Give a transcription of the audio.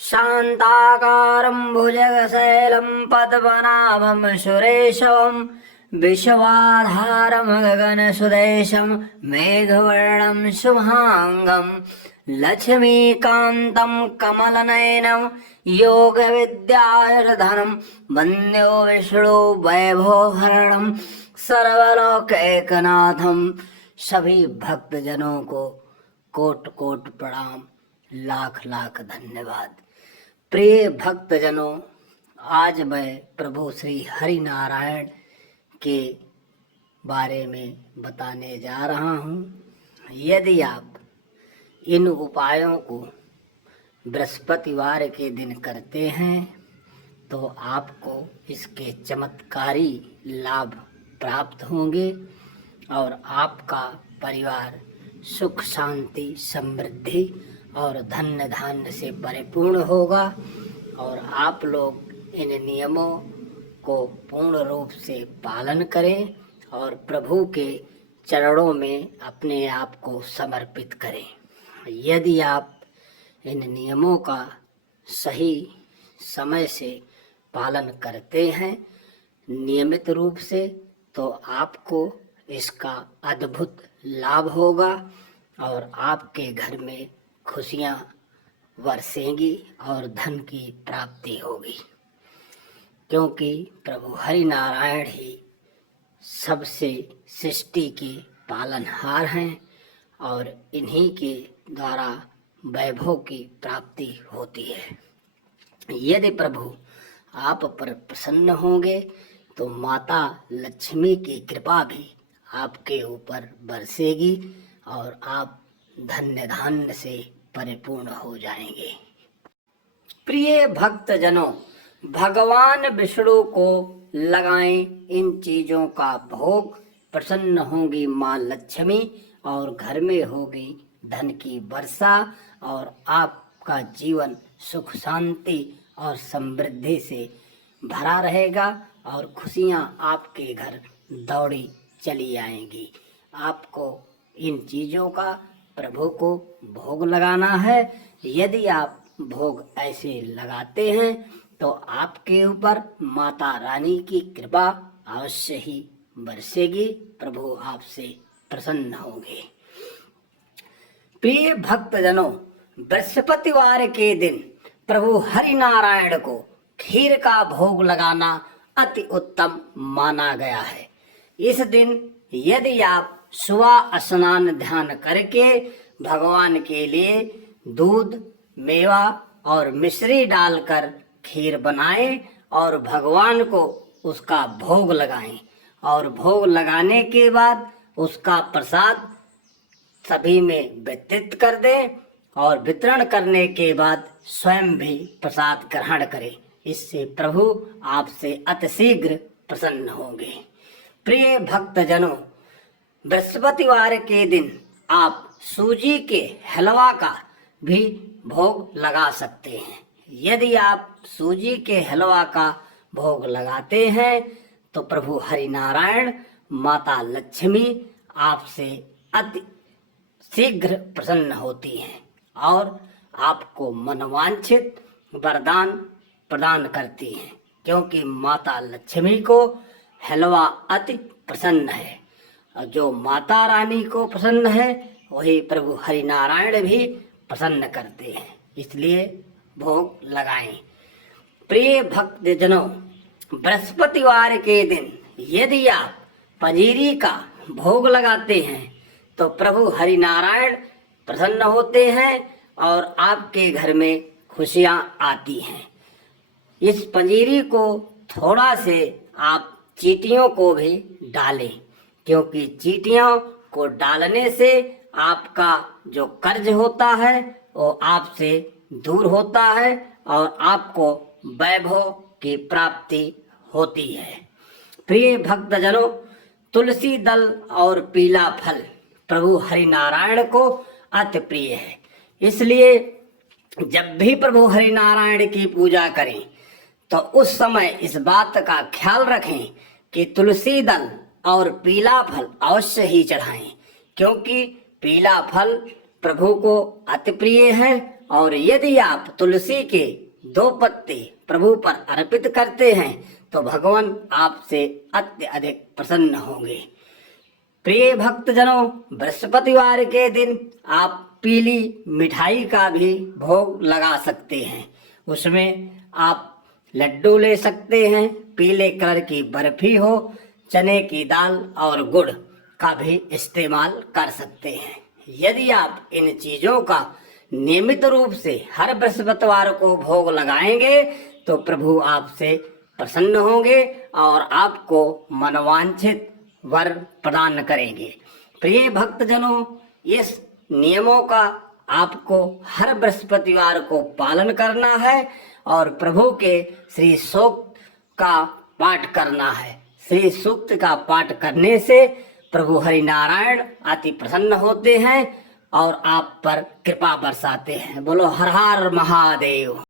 शान्ताकारं भुजगशैलं पद्मनाभं सुरेशं विश्वाधारं गगनसुदेशं मेघवर्णं शुभांगं लक्ष्मीकान्तं कमलनयनं योगविद्याधरं वन्द्यो विष्णु वैभवहरणं सर्वलोकैकनाथं। सभी भक्तजनों को कोट कोट प्रणाम, लाख लाख धन्यवाद। प्रिय भक्तजनों, आज मैं प्रभु श्री हरि नारायण के बारे में बताने जा रहा हूँ। यदि आप इन उपायों को बृहस्पतिवार के दिन करते हैं तो आपको इसके चमत्कारी लाभ प्राप्त होंगे और आपका परिवार सुख शांति समृद्धि और धन्य धान्य से परिपूर्ण होगा और आप लोग इन नियमों को पूर्ण रूप से पालन करें और प्रभु के चरणों में अपने आप को समर्पित करें। यदि आप इन नियमों का सही समय से पालन करते हैं नियमित रूप से तो आपको इसका अद्भुत लाभ होगा और आपके घर में खुशियां बरसेंगी और धन की प्राप्ति होगी, क्योंकि प्रभु हरि नारायण ही सबसे सृष्टि के पालनहार हैं और इन्हीं के द्वारा वैभव की प्राप्ति होती है। यदि प्रभु आप पर प्रसन्न होंगे तो माता लक्ष्मी की कृपा भी आपके ऊपर बरसेगी और आप धन्य धान्य से परिपूर्ण हो जाएंगे। प्रिय भक्तजनों, भगवान विष्णु को लगाएं इन चीजों का भोग, प्रसन्न होंगी माँ लक्ष्मी और घर में होगी धन की वर्षा और आपका जीवन सुख शांति और समृद्धि से भरा रहेगा और खुशियाँ आपके घर दौड़ी चली आएंगी। आपको इन चीज़ों का प्रभु को भोग लगाना है। यदि आप भोग ऐसे लगाते हैं तो आपके ऊपर माता रानी की कृपा अवश्य ही बरसेगी, प्रभु आपसे प्रसन्न होंगे। प्रिय भक्तजनों, बृहस्पतिवार के दिन प्रभु हरि नारायण को खीर का भोग लगाना अति उत्तम माना गया है। इस दिन यदि आप सुबह स्नान ध्यान करके भगवान के लिए दूध मेवा और मिश्री डालकर खीर बनाएं और भगवान को उसका भोग लगाएं और भोग लगाने के बाद उसका प्रसाद सभी में वितरित कर दें और वितरण करने के बाद स्वयं भी प्रसाद ग्रहण करें। इससे प्रभु आपसे अतिशीघ्र प्रसन्न होंगे। प्रिय भक्तजनों, बृहस्पतिवार के दिन आप सूजी के हलवा का भी भोग लगा सकते हैं। यदि आप सूजी के हलवा का भोग लगाते हैं तो प्रभु हरि नारायण माता लक्ष्मी आपसे अति शीघ्र प्रसन्न होती हैं और आपको मनवांछित वरदान प्रदान करती हैं, क्योंकि माता लक्ष्मी को हलवा अति प्रसन्न है और जो माता रानी को प्रसन्न है वही प्रभु हरि नारायण भी प्रसन्न करते हैं, इसलिए भोग लगाएं। प्रिय भक्तजनों, बृहस्पतिवार के दिन यदि आप पंजीरी का भोग लगाते हैं तो प्रभु हरि नारायण प्रसन्न होते हैं और आपके घर में खुशियां आती हैं। इस पंजीरी को थोड़ा से आप चींटियों को भी डालें, क्योंकि चींटियों को डालने से आपका जो कर्ज होता है वो आपसे दूर होता है और आपको वैभव की प्राप्ति होती है। प्रिय भक्तजनों, तुलसी दल और पीला फल प्रभु हरि नारायण को अति प्रिय है, इसलिए जब भी प्रभु हरि नारायण की पूजा करें तो उस समय इस बात का ख्याल रखें कि तुलसी दल और पीला फल अवश्य ही चढ़ाएं, क्योंकि पीला फल प्रभु को अति प्रिय है और यदि आप तुलसी के 2 पत्ते प्रभु पर अर्पित करते हैं तो भगवान आपसे अत्यधिक प्रसन्न होंगे। प्रिय भक्तजनों, बृहस्पतिवार के दिन आप पीली मिठाई का भी भोग लगा सकते हैं। उसमें आप लड्डू ले सकते हैं, पीले कलर की बर्फी हो, चने की दाल और गुड़ का भी इस्तेमाल कर सकते हैं। यदि आप इन चीजों का नियमित रूप से हर बृहस्पतिवार को भोग लगाएंगे तो प्रभु आपसे प्रसन्न होंगे और आपको मनोवांछित वर प्रदान करेंगे। प्रिय भक्तजनों, इस नियमों का आपको हर बृहस्पतिवार को पालन करना है और प्रभु के श्री सूक्त का पाठ करना है। श्री सूक्त का पाठ करने से प्रभु हरि नारायण अति प्रसन्न होते हैं और आप पर कृपा बरसाते हैं। बोलो हर हर महादेव।